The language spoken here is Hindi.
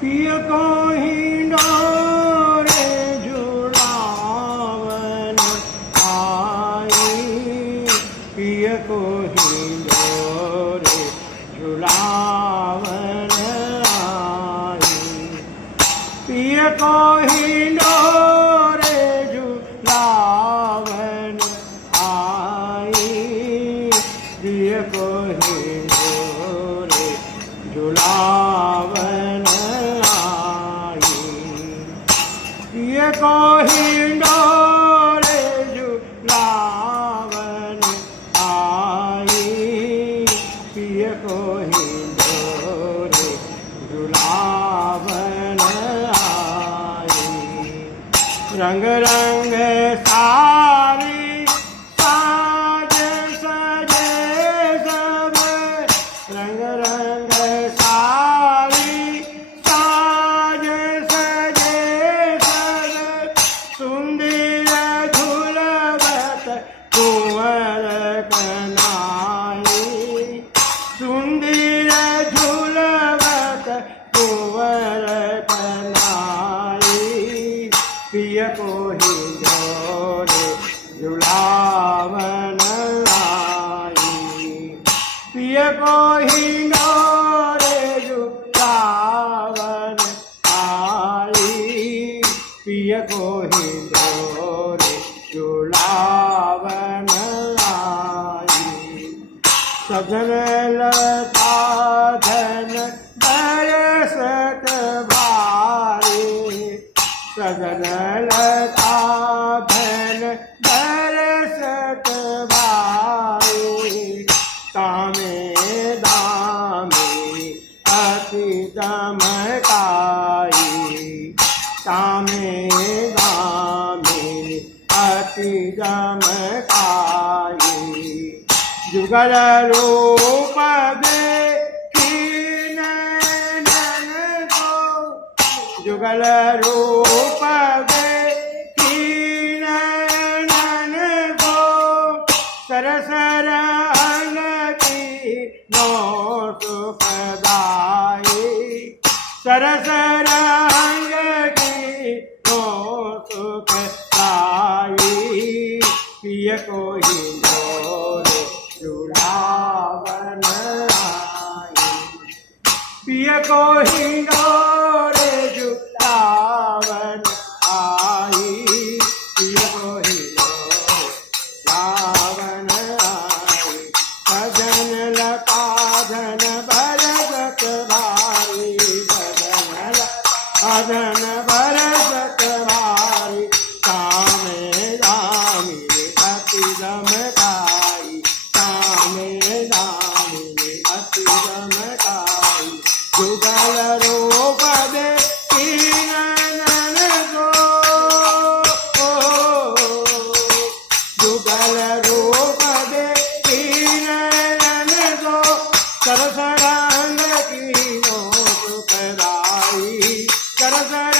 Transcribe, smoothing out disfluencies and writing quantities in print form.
पिय को हिंडोरे झुलावन आई, पिय को हिंडोरे झुलावन आई, पिय को हिंडोरे झुलावन आई, पिय को हिंडोरे झुलावन आई, पिय को हिंडोरे झुलावन आई, पिय को हिंडोरे झुलावन आई। रंग रंग सारी साज सजे सब, रंग रंग सारी साज सजे सब, सुंदर झुलवत कुंवर कनाई, सुंदर झुलवत कुंवर कनाई, पिय को हिंडोरे झुलावन आई, पिय को हिंडोरे झुलावन आई, पिय को हिंडोरे झुलावन आई। सजन लता धन बरसत भारी, सजन लता धन बरसत भारी, कामे दामी अति दमकाई, कामे दामी अति दमकाई, जुगल रूप देखी नैनन को, जुगल रूप देखी नैनन को, सरसर अंग की नो सुखदाई, सरसर अंग की नो सुखदाई, पिय को हिंडोरे झुलावन आई, पिय को हिंडोरे झुलावन आई, पिय को हिंडोरे झुलावन आई। सजन लता धन बरसत भारी, सजन लता धन बरसत भारी, कामे दामिनी अति दमकाई, कामे दामिनी अति दमकाई, जुगल रूप देखी नैनन को, जुगल रूप देखी नैनन को, सरसर अंग की नो सुखदाई, सरसर